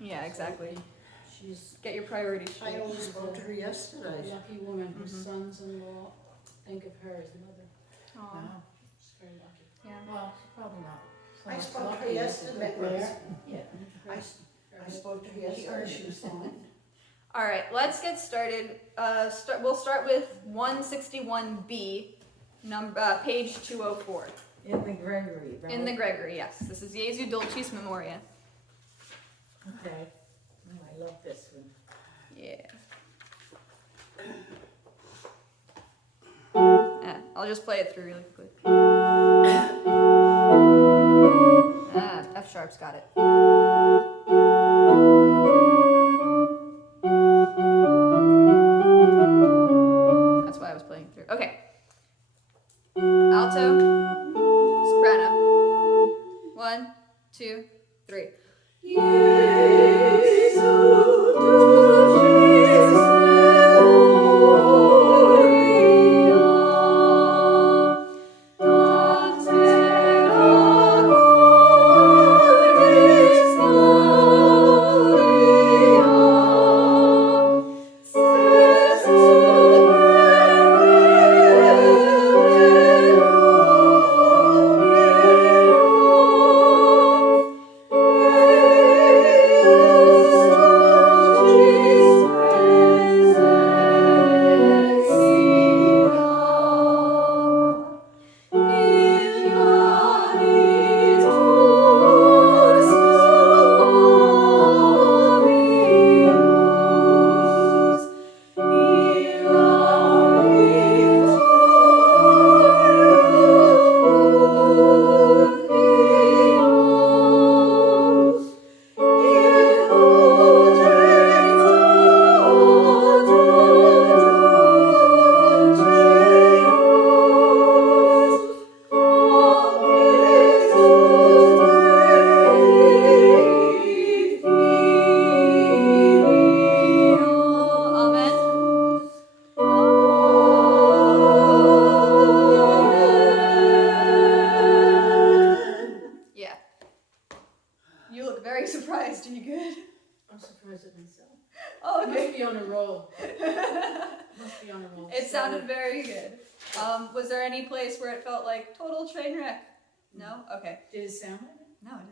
Yeah, exactly. She's Get your priorities I straight. only spoke to her a yesterday. lucky woman. Her Mhm. sons-in-law think of her as mother. Aw, Wow. She's very lucky. yeah. Well, probably not. So I much spoke to her lucky as a good yesterday. player. Yeah. I spoke to her She yesterday. earned She it. was fine. All right, let's get started. We'll start with 161B, page 204. In the Gregory, right? In the Gregory, yes. This is Jesu Dulcis Memoria. Okay. Oh, I love this one. Yeah. I'll just play it through really quickly. F sharp's got it. That's why I was playing through. Okay. Alto, soprano. 1, 2, 3. Surprised, are you good? I'm surprised at myself. Oh, I okay. must be on a roll. Must be on a roll. It sounded very good. Was there any place where it felt like total train wreck? No? Okay. Did it sound like it? No, it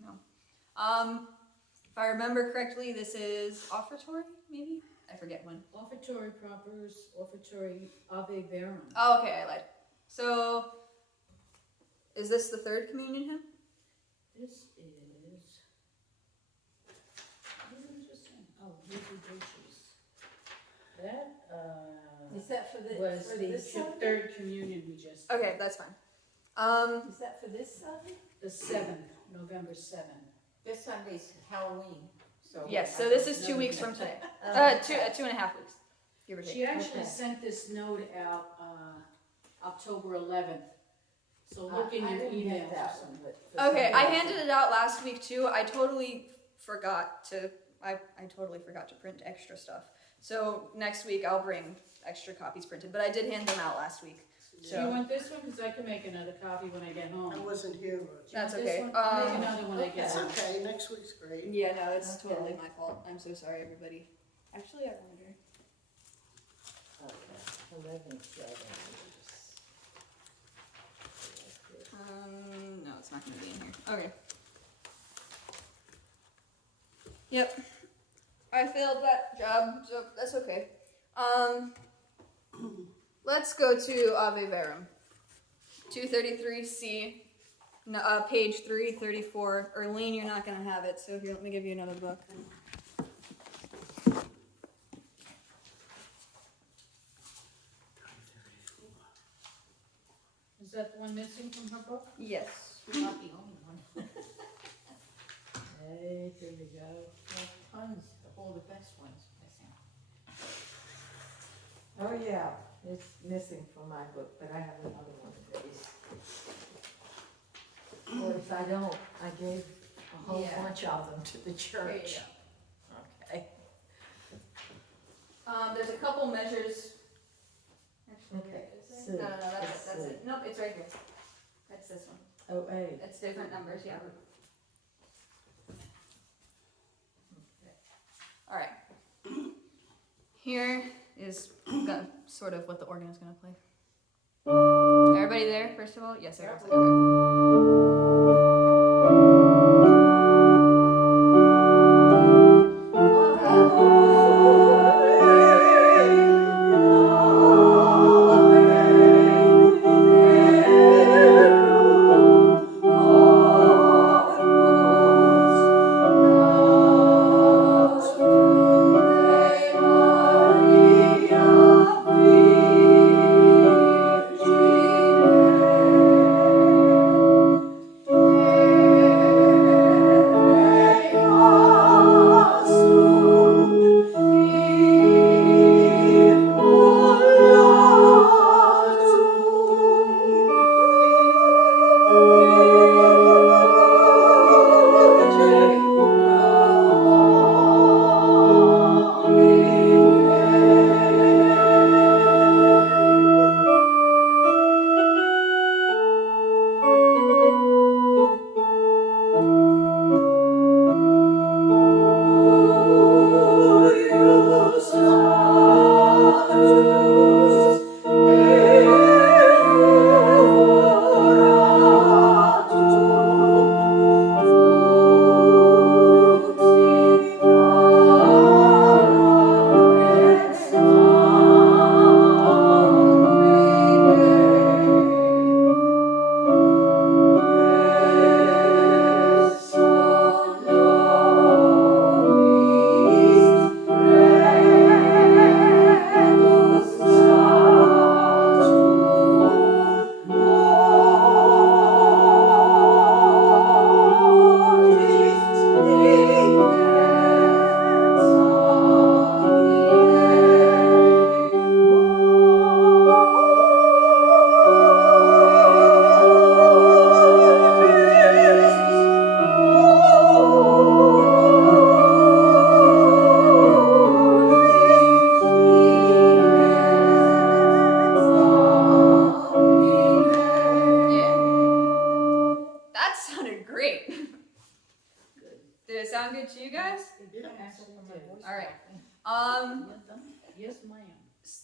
No. didn't. If I remember correctly, this is offertory, maybe? I forget when. Offertory propers, offertory ave verum. Oh, okay, I lied. So, is this the third communion hymn? This is. What did I just say? Oh, Jesu Dulcis. That Is that for the was for the this Sunday? third communion we just. Okay, that's fine. Is that for this Sunday? The 7th, November 7th. This Sunday's Halloween. So Yes, so this is 2 weeks from today. Okay. 2.5 weeks, give or take. She actually Okay. sent this note out October 11th. So look in I your didn't get emails. that or one, something. but for Okay, some I reason- handed it out last week too. I totally forgot to print extra stuff. So next week I'll bring extra copies printed, but I did hand them out last week. Do you So want this one? Because I can make another copy when I get home. I wasn't here, but Do you That's want this okay. one? I'll make another when I okay. get it's home. okay. Next week's great. yeah, no, it's Okay. totally my fault. I'm so sorry, everybody. Actually, I wonder. Okay. 11/7. No, it's not gonna be in here. Okay. Yep. I failed that job, so that's okay. Let's go to Ave Verum. 233C, page 334. Erlene, you're not gonna have it, so here, let me give you another book. Is that the one missing from her book? Yes. Not the only one. Hey, there we go. There's tons of all the best ones missing. Oh yeah, it's missing from my book, but I have another one of these. Or if I don't, I gave a whole Yeah. bunch of them to the There you church. Okay. There's a couple measures. Actually, Okay, is there? so No, that's let's it. Nope, it's right here. That's this one. Oh, hey. It's different numbers, yeah. here is sort of what the organ is going to play. Everybody there, first of all? Yes, everyone's there. Okay.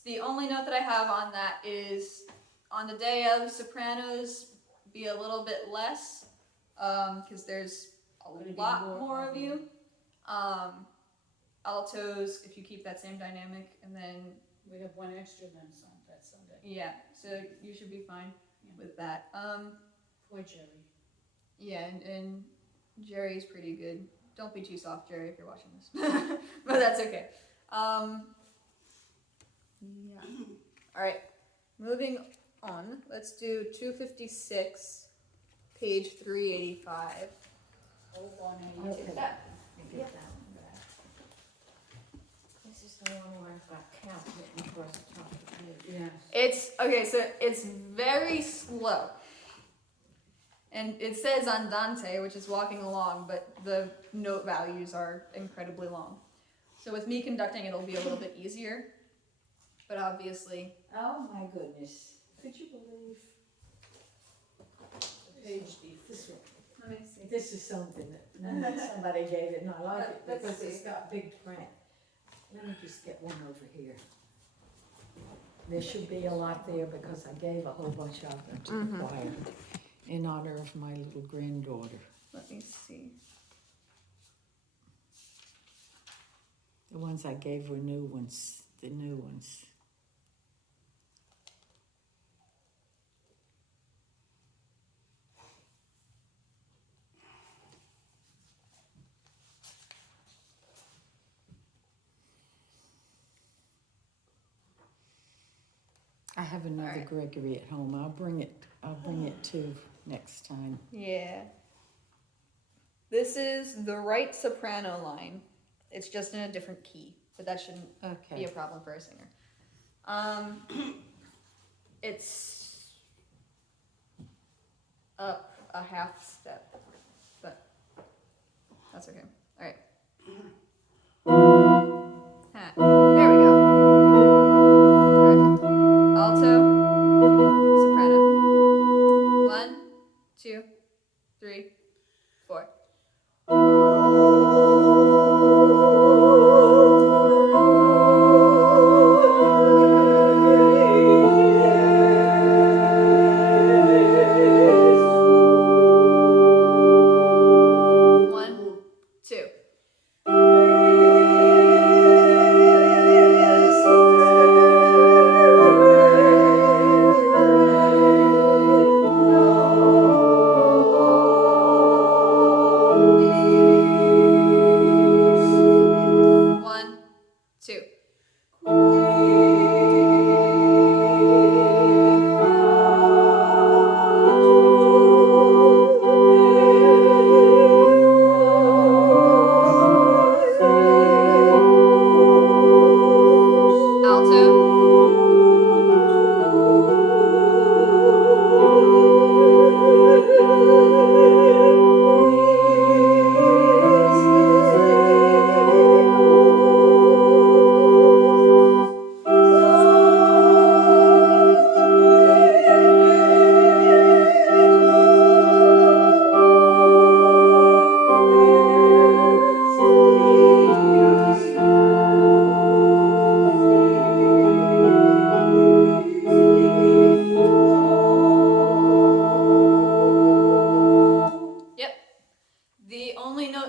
The only note that I have on that is on the day of Sopranos, be a little bit less, because there's a lot more of you. Altos, if you keep that same dynamic, and then We have one extra then that Sunday. yeah, so you should be fine with that. Poor Jerry. Yeah, and Jerry's pretty good. Don't be too soft, Jerry, if you're watching this, but that's okay. Yeah. All right, moving on. Let's do 256, page 385. Hold on, Okay. I get that. Get that one back. This is the one where I've got count written across the top of the page. Yes. It's okay, so it's very slow. And it says andante, which is walking along, but the note values are incredibly long. So with me conducting, it'll be a little bit easier. But obviously, Oh my goodness. Could you believe Page this one? let me see. This is something that somebody gave it, and I like it Let's because see. it's got big print. Let me just get one over here. There should be a lot there because I gave a whole bunch of them to the choir in honor of my little granddaughter. Let me see. The ones I gave were new ones, the new ones. I have another Alright. Gregory at home. I'll bring it too next time. Yeah. This is the right soprano line. It's just in a different key, but that shouldn't be a Okay. problem for a singer. It's up a half step, but that's okay. All right. There we go. All right. Alto, soprano. 1, 2, 3, 4.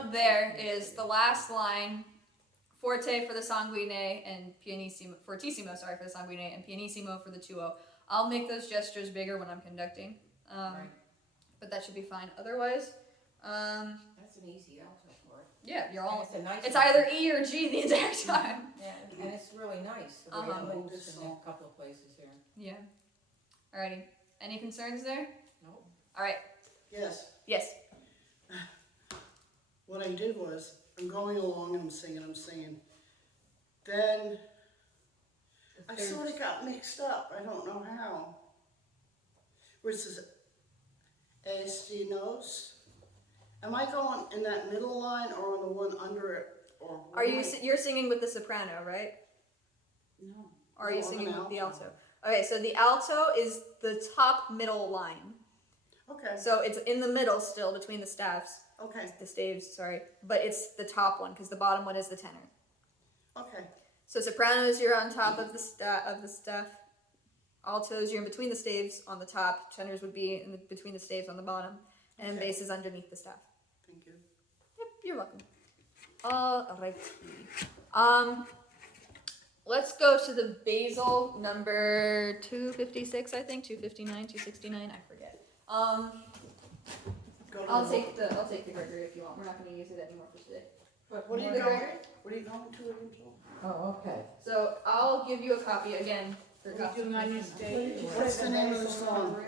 note there is the last line, forte for the sanguine and pianissimo, fortissimo, sorry, for the sanguine and pianissimo for the 2-0. I'll make those gestures bigger when I'm conducting, Right. but that should be fine. Otherwise, That's an easy alto part. yeah, you're all. And it's a nice It's one. either E or G the entire time. Yeah, and it's really nice, the way Uh-huh. it moves in a couple of places here. Yeah. Alrighty. Any concerns there? Nope. All right. Yes. Yes. What I did was, I'm going along and I'm singing. Then I sort of got mixed up. I don't know how. Where it says estinos. Am I going in that middle line or on the one under it? Or Are you? You're singing with the soprano, right? No. Or are you No, I'm singing an with the alto. alto? Okay, so the alto is the top middle line. Okay. So it's in the middle still between the staves, Okay. the staves, sorry. But it's the top one because the bottom one is the tenor. Okay. So sopranos, you're on top of the staff. Altos, you're in between the staves on the top. Tenors would be between the staves on the bottom, and Okay. bass is underneath the staff. Thank you. Yep, you're welcome. All right. Let's go to the basal number 256, I think 259, 269, I forget. Go to I'll the- take the Gregory if you want. We're not going to use it anymore for today. What are you The going? Gregory. What are you going to it until? Oh, okay. So I'll give you a copy again. For copy. What's the name of the song?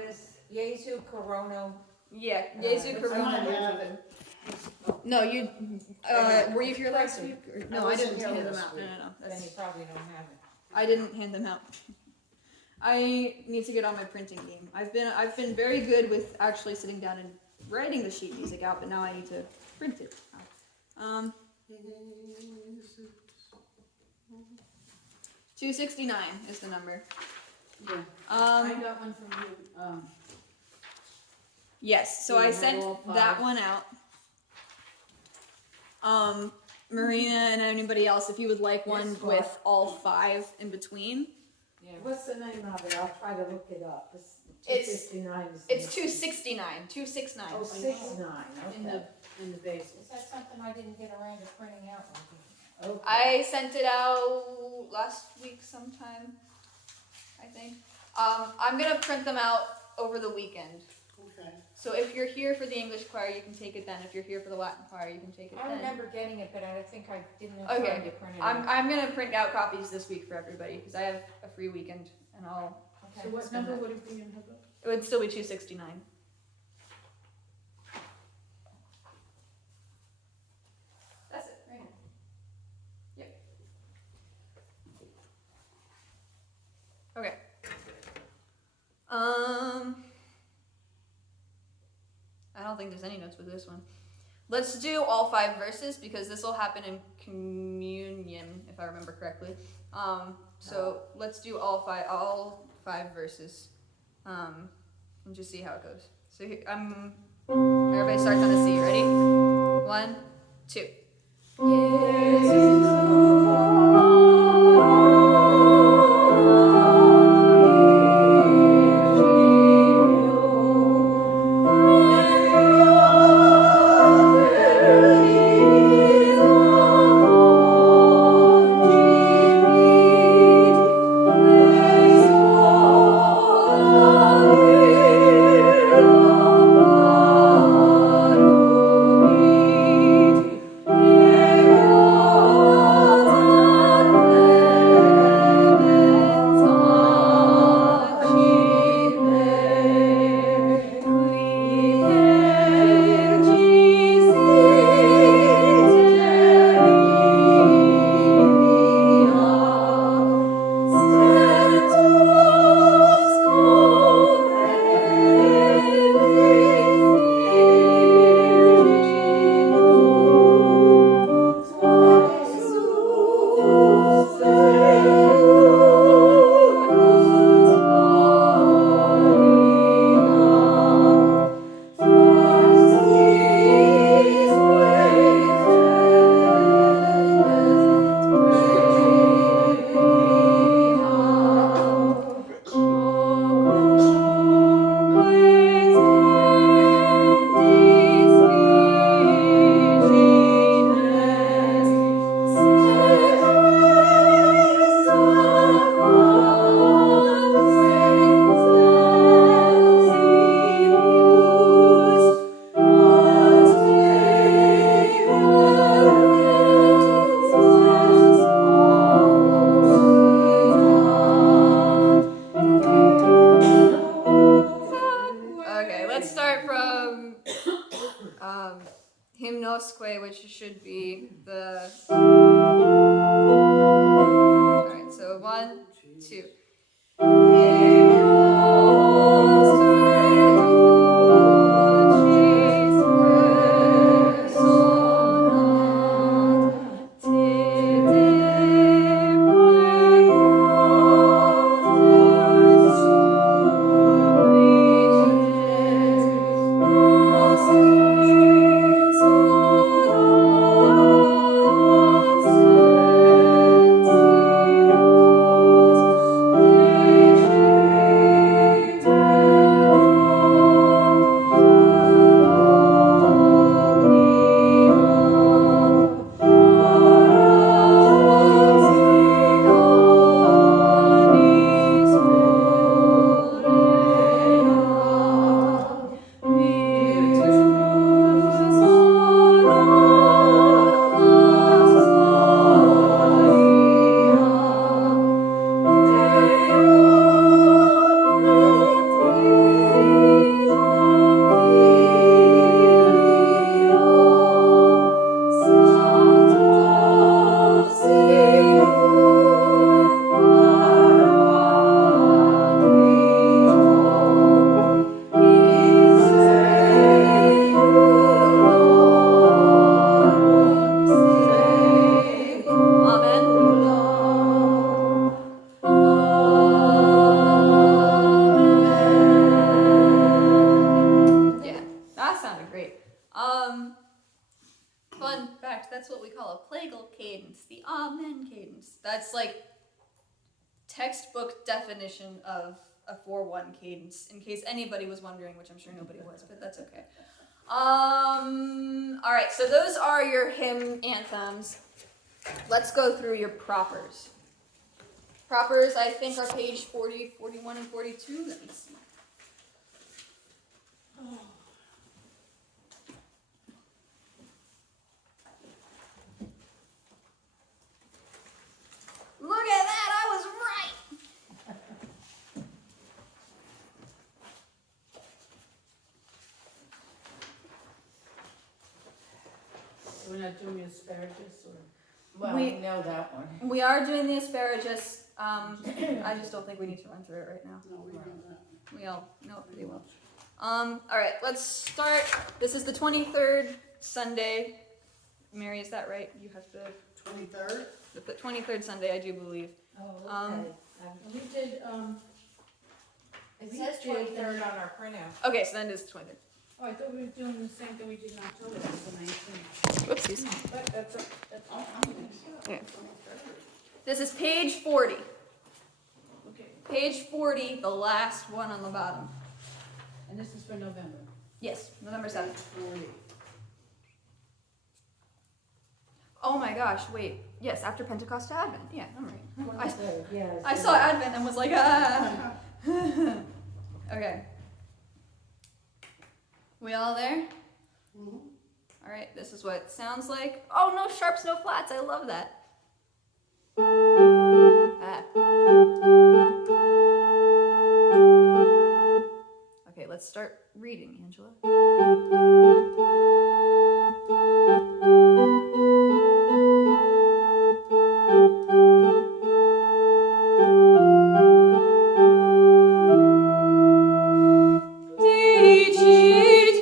Jesu Corono. Yeah, Jesu I Corona. might have it. No, you. Were you here last week? Or, no, I wasn't didn't here hand them last out. No, week. no, no. Then That's, you probably don't have it. I didn't hand them out. I need to get on my printing game. I've been very good with actually sitting down and writing the sheet music out, but now I need to print it. 269 is the number. Yeah. I Um, got one from you, yes, so You I have sent all that five? one out. Marina and anybody else, if you would like one Yes, with five. all 5 in between. yeah. What's the name of it? I'll try to look it up. It's- 259 is. It's 269, 269. Oh, 69, In okay. in the base. Is that something I didn't get around to printing out? Okay. I sent it out last week sometime, I think. I'm gonna print them out over the weekend. Okay. So if you're here for the English choir, you can take it then. If you're here for the Latin choir, you can take it I then. remember getting it, but I think I didn't have Okay. time to print it out. I'm gonna print out copies this week for everybody because I have a free weekend and I'll. Okay. So what Spend number that. would it be in Hubbard? It would still be 269. That's it, right here. Yep. Okay. I don't think there's any notes with this one. Let's do all 5 verses because this will happen in communion, if I remember correctly. So let's do all five verses, and just see how it goes. So everybody starts on a C. Ready? 1, 2. be the. Alright, so 1, 2. Fun fact, that's what we call a plagal cadence, the amen cadence. That's like textbook definition of a 4/1 cadence, in case anybody was wondering, which I'm sure nobody was, but that's okay. Alright, so those are your hymn anthems. Let's go through your propers. Propers, I think, are page 40, 41, and 42. Let me see. Look at that, I was right! We're not doing asparagus or? Well, we know that one. We are doing the asparagus. I just don't think we need to run through it right now. No, we know that. We all know it pretty well. Alright, let's start. This is the 23rd Sunday. Mary, is that right? You have the 23rd? The 23rd Sunday, I do believe. Oh, okay. We did, it says 23rd on our printout. Okay, so then it is the 23rd. Oh, I thought we were doing the same thing we did in October, that's the 19th. Whoopsies. But that's Yeah. This is page 40. okay. Page 40, the last one on the bottom. And this is for November. Yes, November 7th. 40. Oh my gosh, wait. Yes, after Pentecost to Advent. Yeah, I'm right. Yes. I saw Advent and was like, ah. Okay. We all there? Mm-hmm. All right, this is what it sounds like. Oh, no sharps, no flats. I love that. Ah. Okay, let's start reading, Angela. Afflictionis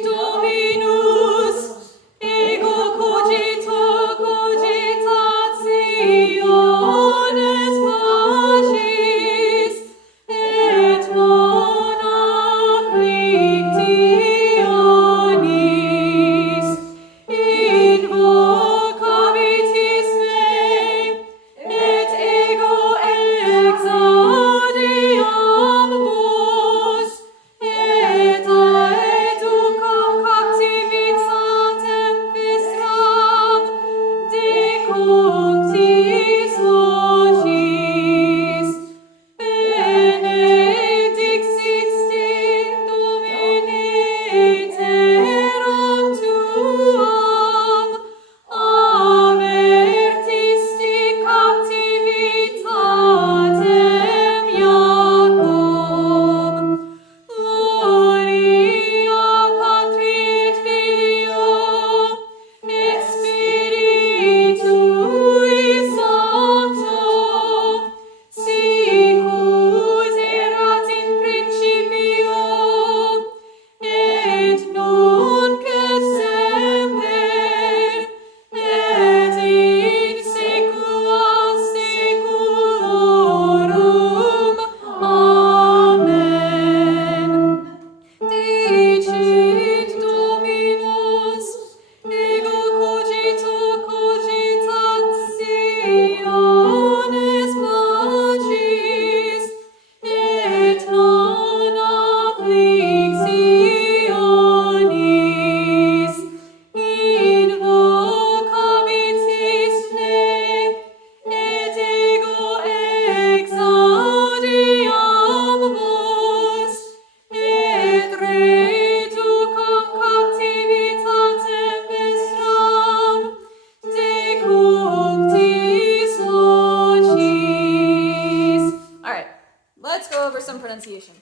pronunciation.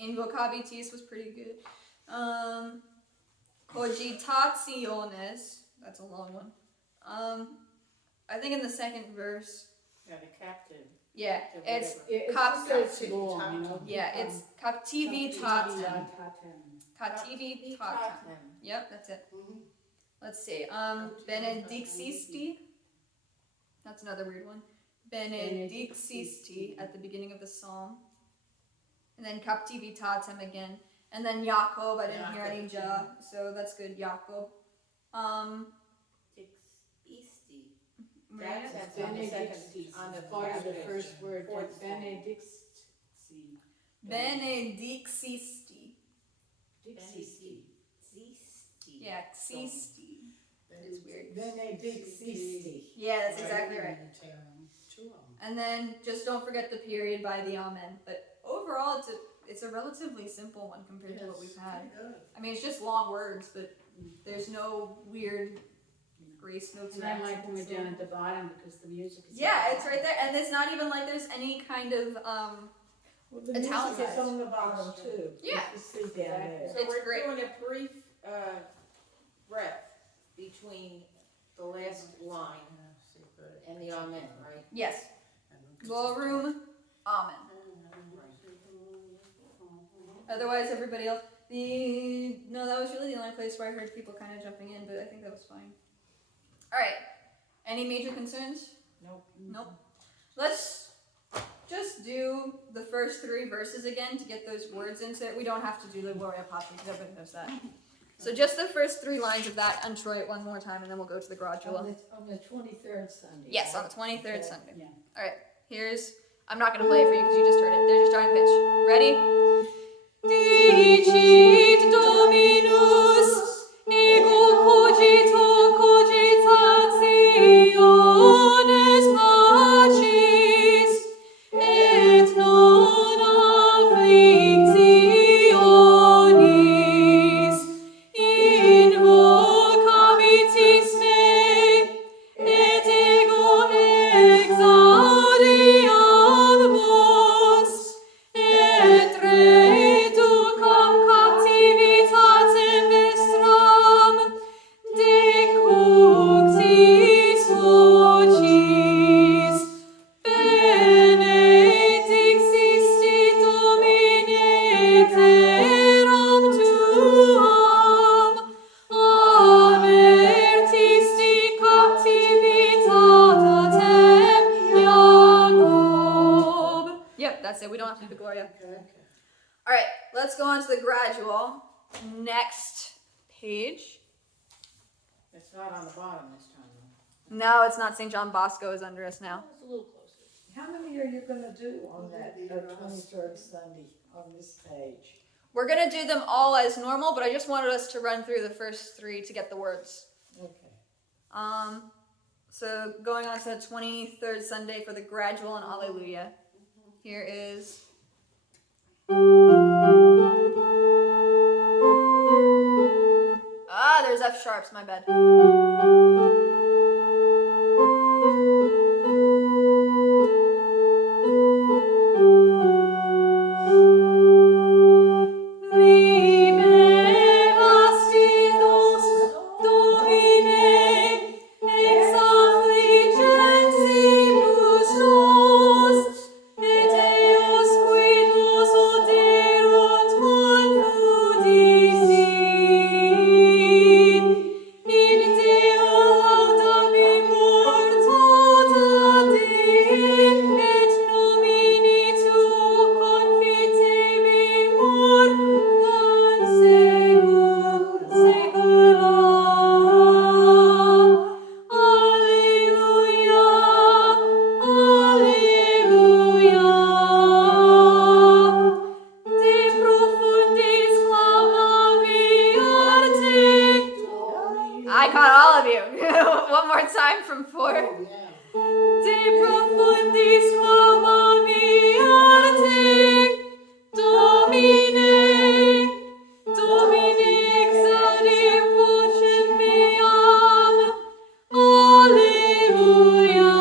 Invocabitis was pretty good. Cogitationes, that's a long one. I think in the second verse, Yeah, the captive. yeah, it's It Cap- just says long, you know. yeah, it's captivitatem. Captivitatem. Captivitatem. Yep, that's it. Mhm. Let's see. Benedixisti. That's another weird one. Benedixisti at the beginning of the psalm. And then captivitatem again. And then Jacob, I didn't hear any ja, so that's good. Jacob. Isti. Maria? That's on the second, on the part of the captive. first word, Fourth benedixisti. Benedixisti. Zisti. Yeah, xisti. It's weird. Benedixisti. Yeah, that's exactly right. Two of them. And then just don't forget the period by the amen. But overall, it's a relatively simple one compared to what we've had. Good. I mean, it's just long words, but there's no weird grace notes. And or I like when we're accents. down at the bottom because the music is. Yeah, it's right there, and it's not even like there's any kind of Well, the music Italicized. is on the bottom too. Yeah. You see down there. So It's we're great. doing a brief breath between the last line and the amen, right? yes, ballroom amen. Otherwise, everybody else. No, that was really the only place where I heard people kind of jumping in, but I think that was fine. All right. Any major concerns? Nope. Nope. Let's just do the first three verses again to get those words into it. We don't have to do the Gloria Patri because everybody knows that. So just the first three lines of that, untro it one more time, and then we'll go to the gradual. On the 23rd Sunday. Yes, on right? the 23rd Okay. Sunday. Yeah. All right. I'm not going to play it for you because you just heard it. There's your starting pitch. Ready? Dicit Dominus, ego cogito cogitationes pacis, et non afflictionis, invocabitis me, et ego exaudiam vos, et reducam captivitatem vestram, decuxis vocis, benedixisti Domine teram tuam, avertisti captivitatem Jacob. Yep, that's it. We don't have to do the Gloria. Okay. All right, let's go on to the gradual. Next page. It's not on the bottom this time, though. No, it's not. St. John Bosco is under us now. It's a little closer. How many are you gonna do on that 23rd Sunday on this page? We're going to do them all as normal, but I just wanted us to run through the first three to get the words. Okay. So going on to the 23rd Sunday for the gradual and Alleluia. Here is... there's F sharps, my bad. I caught all of you. One more time from 4. Oh, yeah. De profundis clamaviate, Domine, Domine exaudi vocem meam, Alleluia.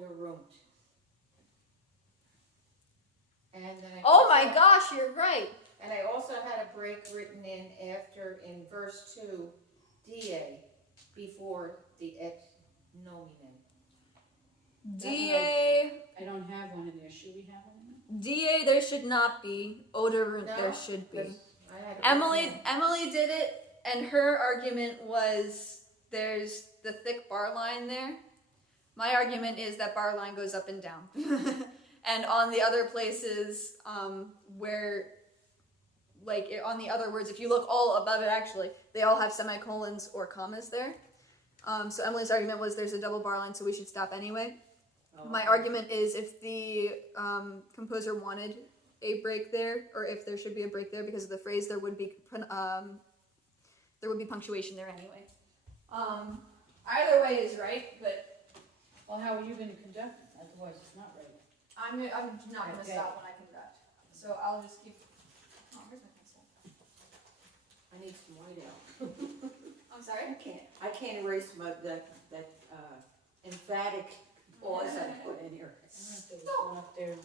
Oderunt. And then I Oh also- my gosh, you're right. And I also had a break written in verse 2, DA, before the et nominen. DA, I don't have one in there. Should we have one in DA, there should not be. Oderunt, No, there should be. 'cause I had it written in. Emily did it, and her argument was there's the thick bar line there. My argument is that bar line goes up and down. And on the other places where, like on the other words, if you look all above it, actually, they all have semicolons or commas there. So Emily's argument was there's a double bar line, so we should stop anyway. Oh, My okay. argument is if the composer wanted a break there, or if there should be a break there because of the phrase, there would be punctuation there anyway. Either way is right, but Well, how are you gonna conduct it? Otherwise, it's not right. I'm not gonna Okay. stop when I conduct. So I'll just keep. Oh, where's my pencil? I need some white out. I'm sorry. I can't erase that emphatic pause I put in here. I don't know if there was one up there.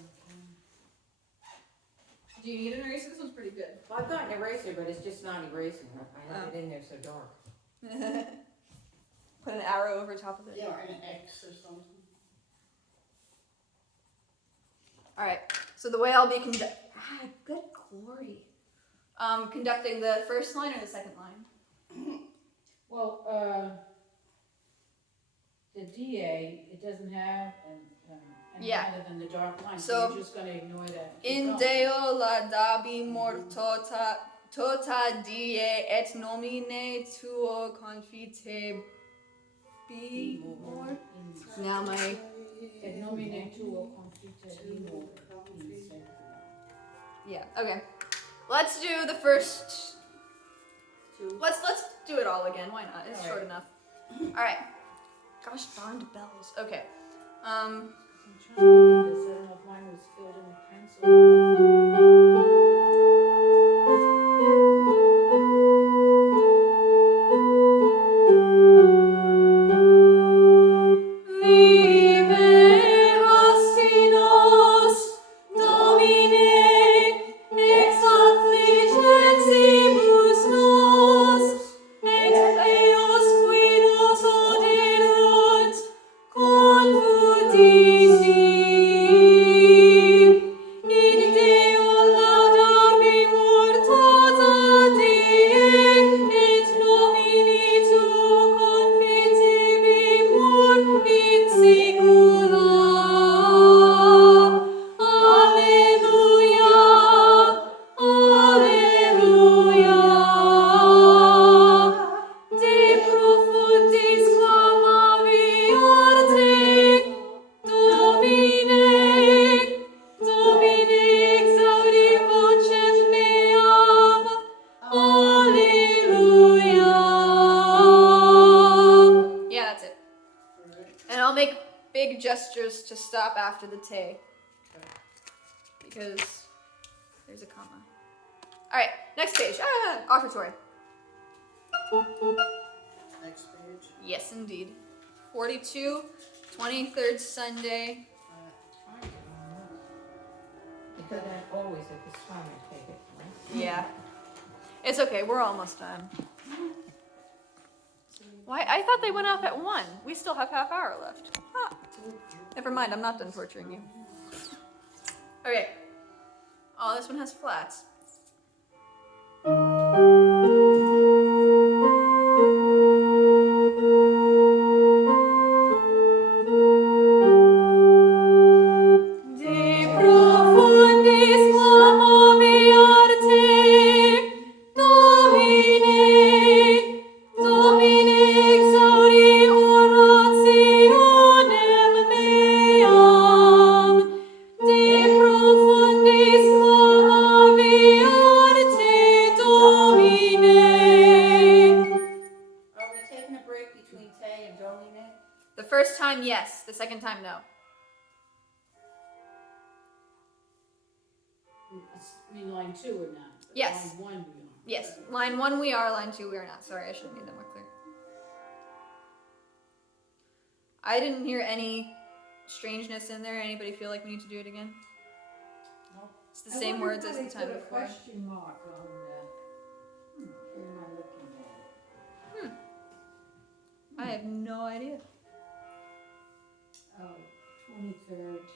Do you need an eraser? This one's pretty good. Well, I've got an eraser, but it's just not erasing. I have it in there so dark. Put an arrow over top of it. Yeah, or an X or something. All right. So the way I'll be good glory. Conducting the first line or the second line? Well, the DA, it doesn't have any Yeah. other than the dark line, So, so you're just gonna ignore that. and keep In going. Deo laudabimur tota die et nomine tuo confite bimur. Now my Et nomine tuo confite bimur in secula. yeah, okay. Let's do the first. Two. Let's do it all again. Why not? It's All short right. enough. All right. Gosh darned bells. Okay. I'm trying to look at this, I don't know if mine was filled in with pencil. Yeah, that's it. And I'll make big gestures to stop after the te. Because there's a comma. Alright, next page. Offertory. Next page. Yes, indeed. 42, 23rd Sunday. Because I always at this time I take it. Right? Yeah. It's okay, we're almost done. Why? I thought they went off at 1. We still have half hour left. Ah. Never mind, I'm not done torturing you. Okay. Oh, this one has flats. De profundis clamaviar te, Domine exaudi orationem meam. De profundis clamaviar te, Domine. Are we taking a break between te and domine? The first time, yes. The second time, no. I mean, line 2 or not? But Yes. Line 1 we are. Yes. Line 1 we are, line 2 we are not. Sorry, I should have made that more clear. I didn't hear any strangeness in there? Anybody feel like we need to do it again? Nope. It's the same words as the time Put a before. question mark on, where am I looking at? I have no idea. Oh, 23rd. Let's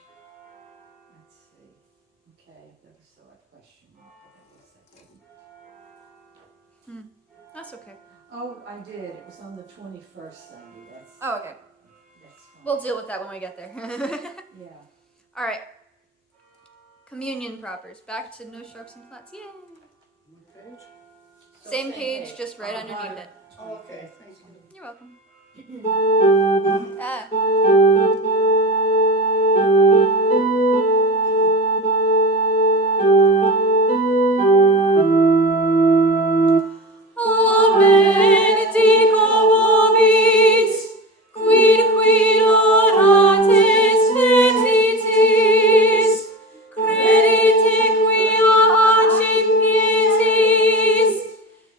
see. Okay, that was still a question mark, but I guess I didn't. That's okay. Oh, I did. It was on the 21st Sunday. That's Oh, okay. that's fine. We'll deal with that when we get there. Yeah. All right. Communion propers. Back to no sharps and flats. Yay! What page? Same page, just right On underneath bottom. it. Oh, okay, thank you. You're welcome. Ah. Amen. Dico vobis, quid orates fetitis, credite quia accipietis,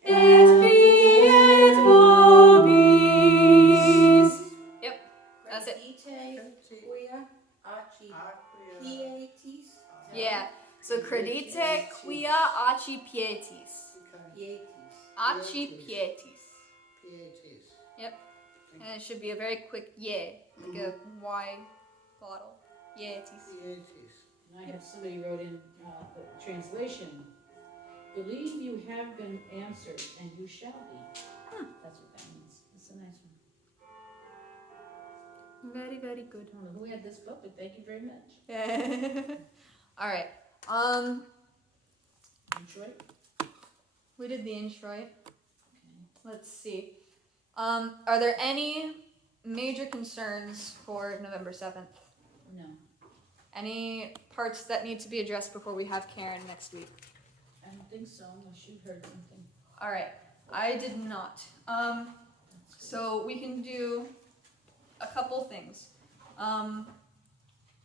et fiet vobis. Yep, that's it. Credite quia accipietis. Yeah. So credite quia accipietis. Pietis. Accipietis. Pietis. Yep. And it should be a very quick yeah, like a Y bottle. Yetis. Pietis. And I have somebody wrote in the translation, believe you have been answered and you shall be. That's what that means. It's a nice one. Very, very good. I don't know who had this book, but thank you very much. All right. Detroit? We did the introit. Okay. Let's see. Are there any major concerns for November 7th? No. Any parts that need to be addressed before we have Karen next week? I don't think so, unless you heard something. All right. I did not. That's good. So we can do a couple things.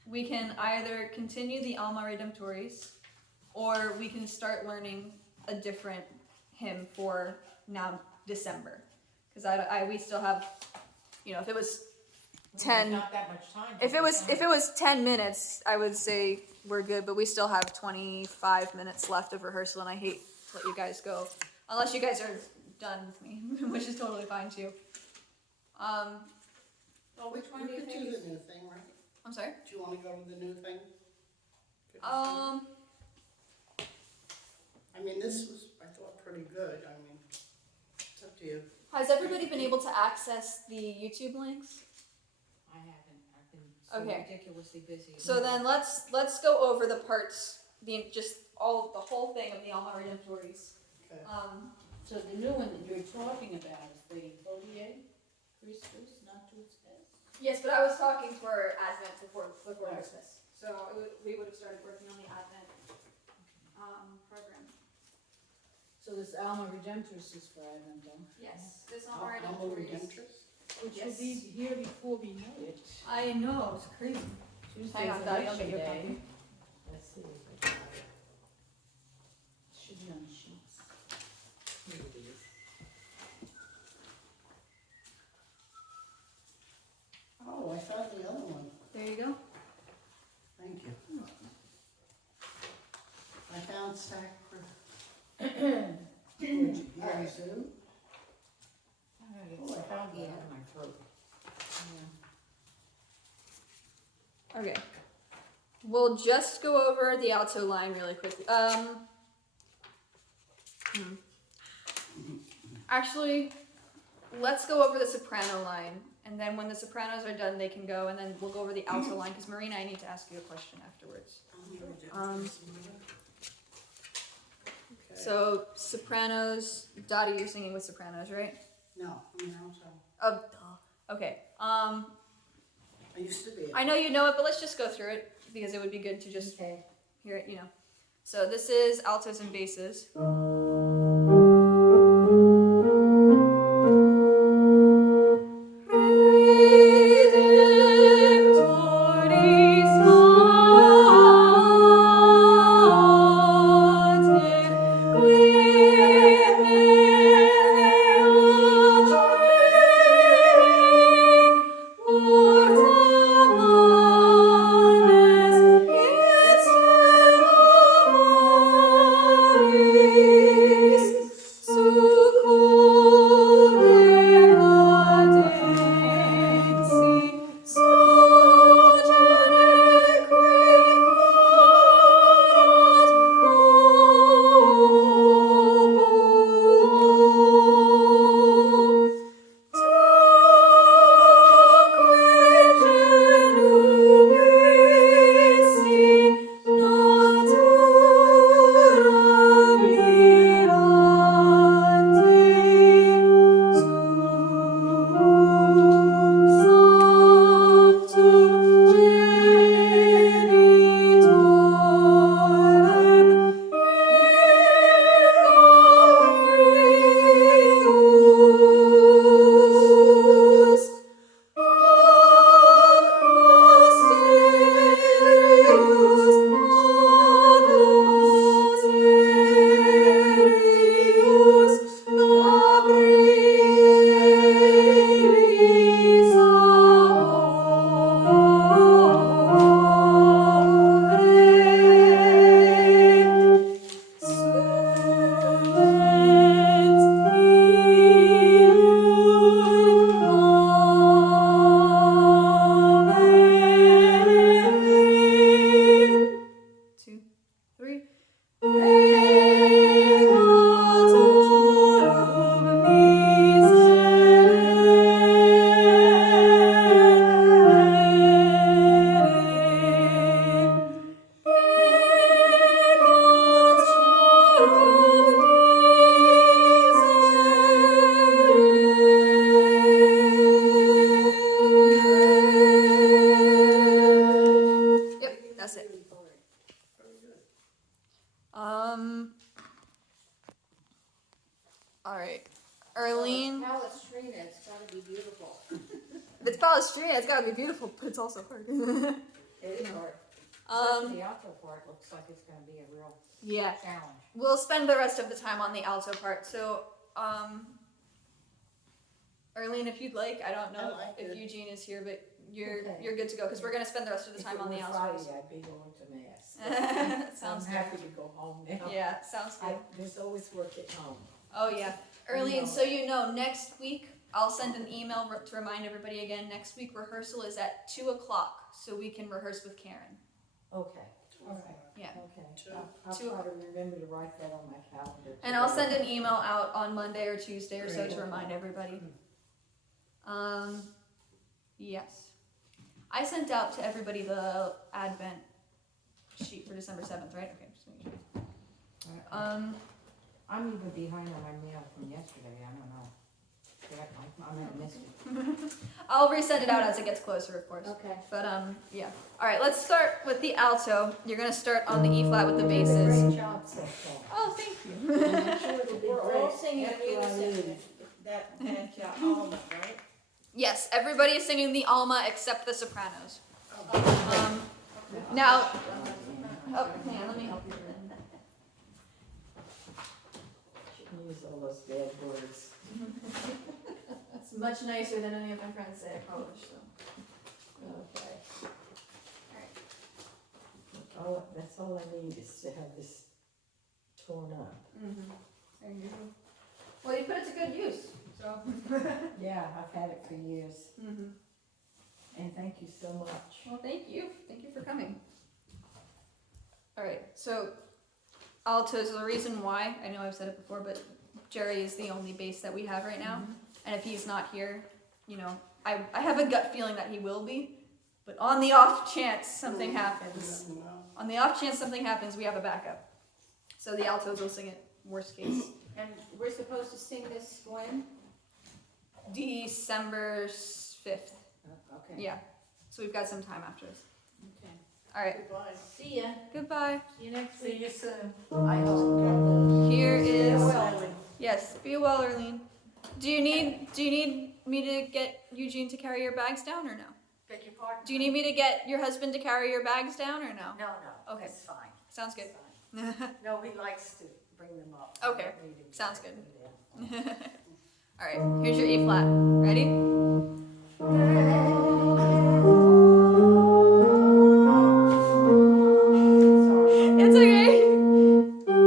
We can either continue the Alma Redemptoris, or we can start learning a different hymn for now December. Because we still have, if it was 10, Not that much time. if it was 10 minutes, I would say we're good. But we still have 25 minutes left of rehearsal, and I hate to let you guys go unless you guys are done with me, which is totally fine too. Well, which one do you We could think do is? the new thing, right? I'm sorry. Do you wanna go with the new thing? I mean, this was, I thought, pretty good, I mean, it's up to you. Has everybody been able to access the YouTube links? I haven't. I've been so Okay. ridiculously busy. So then let's go over the parts, the whole thing of the Alma Redemptoris. Okay. So the new one that you're talking about is the Hodie Christus Natus Est? Yes, but I was talking for Advent before Christmas, so we would have started working on the Advent program. So this Alma Redemptoris is for Advent, though. Yes, this Alma Alma Redemptoris. Redemptress? Which Yes. will be here before we know it. I know, it's crazy. Tuesday's Hang on, Daddy, I'll get you a election copy. day. Let's see if I got it. Should be on the sheets. Here it is. Oh, I found the other one, There you go. thank you. I found Sacra. Alright. Zoo. Oh, I found the end of my throat. Okay. We'll just go over the alto line really quickly. Actually, let's go over the soprano line, and then when the sopranos are done, they can go, and then we'll go over the alto line, because Marina, I need to ask you a question afterwards. Okay. So, sopranos, Dottie, you're singing with sopranos, right? No, I'm an alto. Oh, duh. Okay. I used to be. I know you know it, but let's just go through it, because it would be good to just Okay. hear it, So this is altos and basses. All right, Arlene. Palestrina, it's gotta be beautiful. If it's Palestrina, it's gotta be beautiful, but it's also hard. It is hard. Especially the alto part looks like it's gonna be a real Yeah. challenge. We'll spend the rest of the time on the alto part. So, Arlene, if you'd like, I don't know I like if it. Eugene is here, but you're Okay. you're good to go because we're gonna spend the rest of the time on the If it were altos. Friday, I'd be going to mass. Sounds I'm good. happy to go home now. Yeah, sounds good. There's always work at home. Oh yeah, Arlene. So you know, next week I'll send an email to remind everybody again. Next week rehearsal is at 2:00, so we can rehearse with Karen. Okay, all right, Yeah. okay. Two. I'll Two. try to remember to write that on my calendar. And I'll send an email out on Monday or Tuesday or so Great. to remind everybody. Yes. I sent out to everybody the Advent sheet for December 7th, right? Okay, just making sure. I'm even behind on my mail from yesterday, I don't know. I might have missed it. I'll resend it out as it gets closer, of course. Okay. But yeah. All right, let's start with the alto. You're gonna start on the E flat with the You did a basses. Great job so far. Oh, thank you. And I'm sure it'll be We're great all singing after in I unison, leave. that alma, right? Yes, everybody is singing the Alma except the sopranos. Oh, Now, oh, hang on, let me help you. Shouldn't use all those bad words. It's much nicer than any of my friends say I probably should. Okay. Alright. That's all I need is to have this torn up. There you go. Well, you put it to good use, so. Yeah, I've had it for years. And thank you so much. Well, thank you. Thank you for coming. All right, so altos, the reason why, I know I've said it before, but Jerry is the only bass that we have right now. And if he's not here, you know, I have a gut feeling that he will be. But on the off chance something happens, on the off chance something happens, we have a backup. So the altos will sing it, worst case. And we're supposed to sing this when? December 5th. Okay. Yeah. So we've got some time after this. Okay. All right. Goodbye. See ya. Goodbye. See you next See week. you soon. I hope God Here is Well, yes. Be well, Arlene. Do you need me to get Eugene to carry your bags down or no? beg your pardon. Do you need me to get your husband to carry your bags down or no? No, no. Okay. It's fine. Sounds good. It's fine. No, he likes to bring them up. Okay. I don't need him to Sounds bring good. them down. All right. Here's your E flat. Ready? Sorry. It's okay.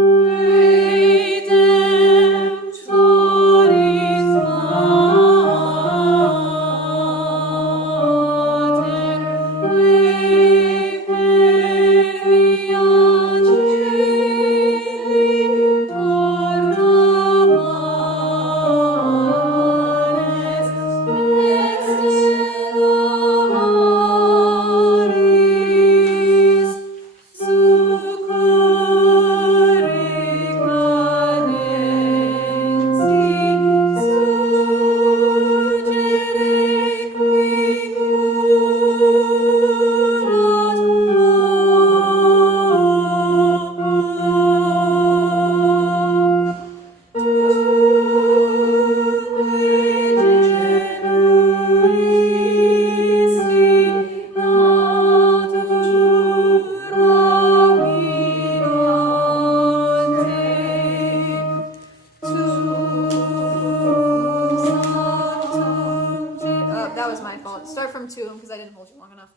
That was my fault. Start from two because I didn't hold you long enough.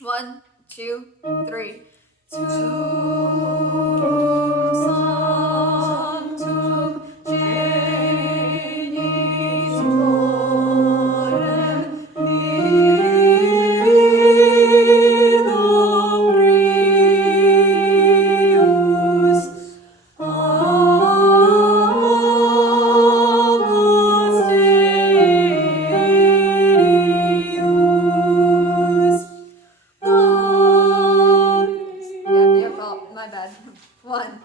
1, 2, 3. Yep, oh, my bad. 1.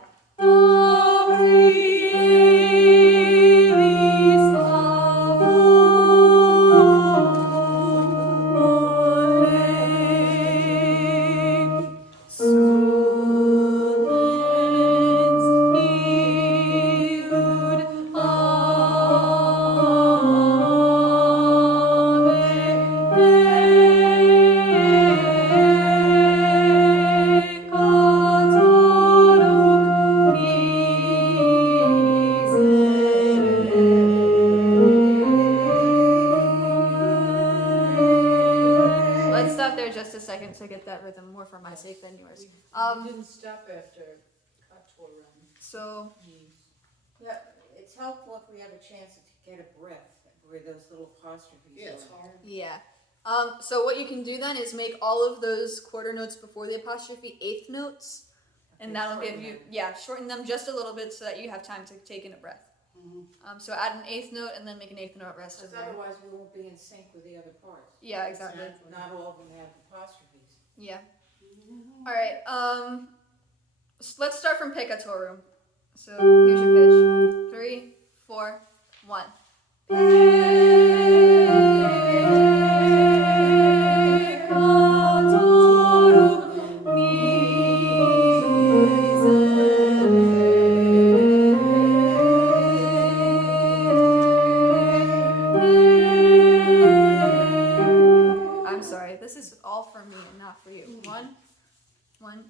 more for my sake than yours. We didn't stop after Katoran. So Yeah, it's helpful if we have a chance to get a breath where those little apostrophes Yeah, it's are. hard. yeah. So what you can do then is make all of those quarter notes before the apostrophe eighth notes, and Okay, that'll give shorten you them. shorten them just a little bit so that you have time to take in a breath. So add an eighth note and then make an eighth note rest of Because there. otherwise we won't be in sync with the other parts. Yeah, exactly. Not all of them have apostrophes. Yeah. All right. Let's start from Pecatorum. So here's your pitch. 3, 4, 1. I'm sorry. This is all for me and not for you. 1, 1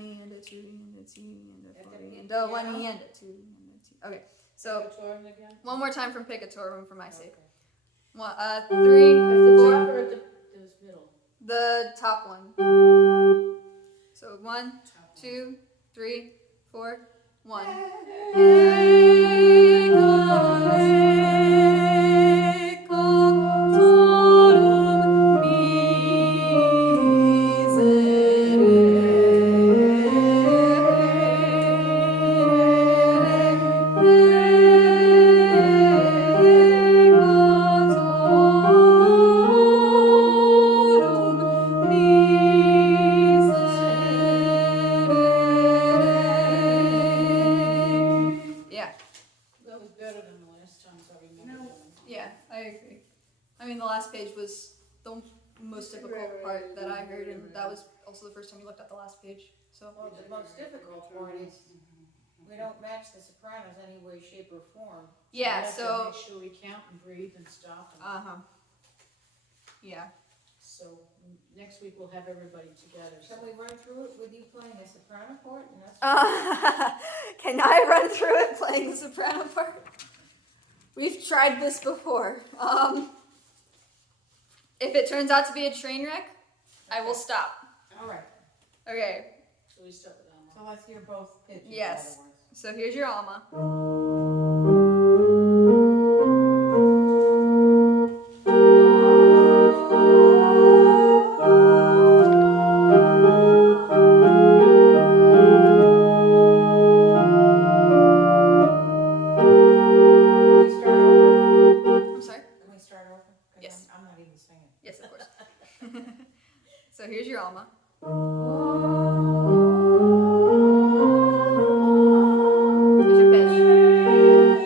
E and a 2 E and a 2 E and a 4 E and a 1 E and a 2 E and a 2. Okay. So Katoran again? one more time from Pecatorum for my sake. Okay. 1, 3, At the 4. top or at the middle? The top one. So 1, 2, 3, 4, 1. Yeah, That was better than the last time, so I remember doing. yeah, I agree. I mean, the last page was the most difficult part that I heard, and that was also the first time you looked at the last page. So, Well, the most difficult part is we don't match the sopranos any way, shape, or form. yeah, We have to so, make sure we count and breathe and stop. And yeah. so next week we'll have everybody together. So Shall we run through it with you playing the soprano part? And that's Can I run through it playing the soprano part? We've tried this before. If it turns out to be a train wreck, I will stop. all right. Okay, so we start with Alma. So let's hear both pitches. Yes. otherwise. so here's your Alma. Can we start over? I'm sorry? Can we start over? 'Cause Yes. I'm not even singing. Yes, of course. So here's your Alma. Here's your pitch.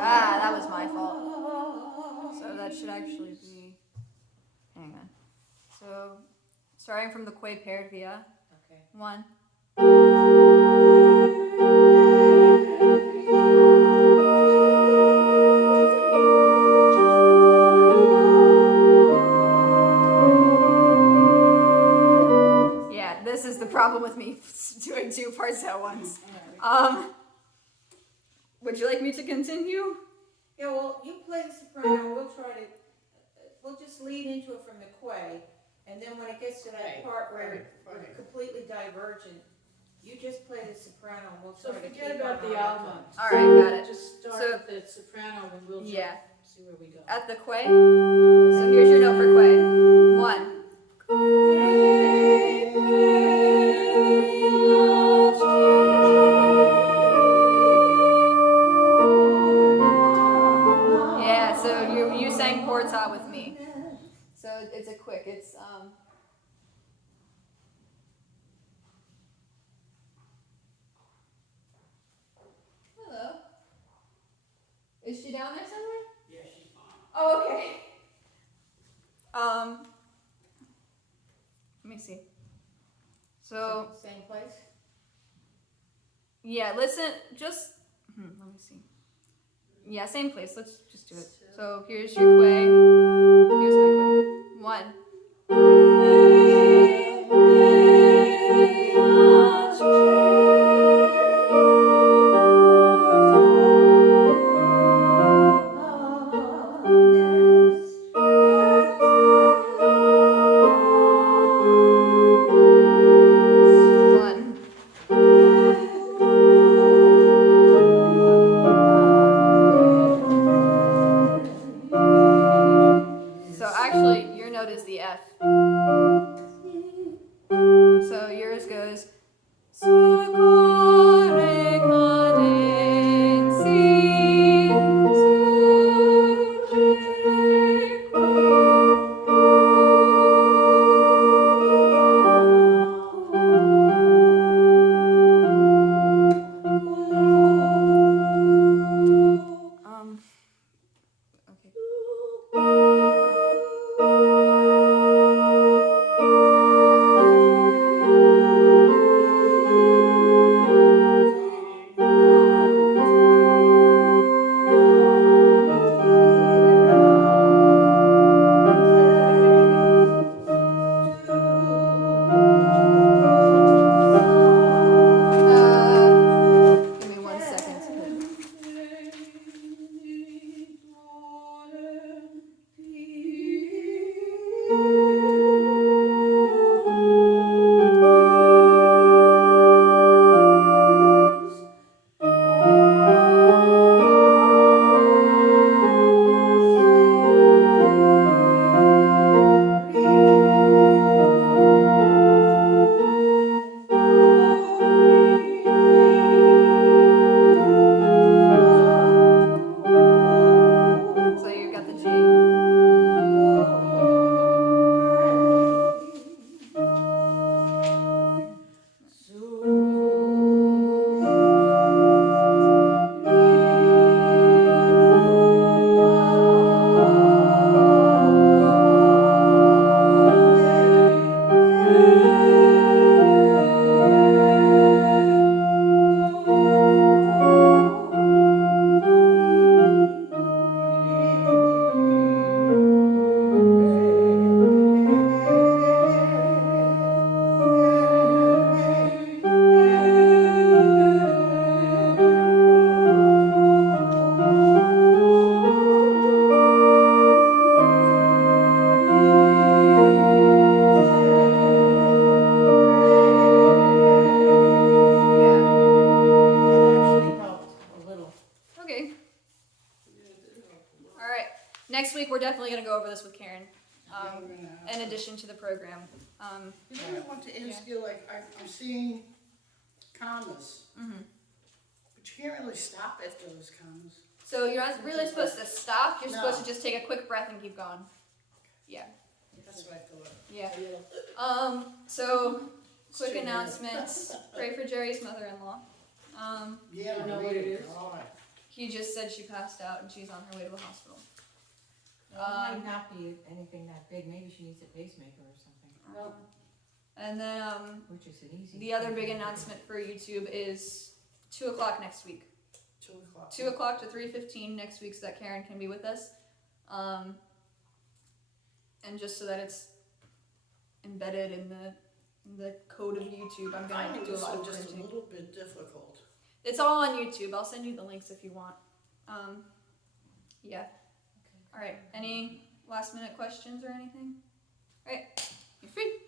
Ah, that was my fault. So that should actually be. Hang on. So, starting from the Quay paired via. Okay. 1. Yeah, this is the problem with me doing two parts at once. Would you like me to continue? Yeah, well, you play the soprano, we'll try to, we'll just lead into it from the quay, and then when it gets to that Right, part where right, we're right. completely divergent, you just play the soprano and we'll So try to keep forget about on the our Alma. tones. All right, got it. Just start So- with the soprano and we'll Yeah. see where we go. At the Quay. So here's your note for Quay. 1. Yeah, so you sang Porta with me. So it's a quick. It's Hello. Is she down there somewhere? Yeah, she's fine. Oh, okay. Let me see. So Same place? yeah, listen. Just let me see. Yeah, same place. Let's just do it. So here's your Quay. Here's my Quay. 1. So yours goes. Succare cadensi, okay. Give me 1 second. So you got the G. Okay. All right. Next week we're definitely gonna go over this with Karen. In addition to the program. You know, I want to ask you, like, I'm seeing commas, Mhm. but you can't really stop after those commas. So you're not really supposed to stop. You're No. supposed to just take a quick breath and keep going. Yeah. That's what I thought. Yeah. So It's quick too bad. announcements. Pray for Jerry's mother-in-law. Yeah, You know what really, it is? God. He just said she passed out and she's on her way to the hospital. Well, it might not be anything that big, maybe she needs a pacemaker or something, And then which is an easy. the other big announcement for YouTube is 2 o'clock next week. 2 o'clock. 2 o'clock to 3:15 next week so that Karen can be with us. And just so that it's embedded in the code of YouTube, I'm I gonna think do a this lot was of just a printing. little bit difficult. It's all on YouTube. I'll send you the links if you want. Yeah. All right. Any last minute questions or anything? All right. You're free.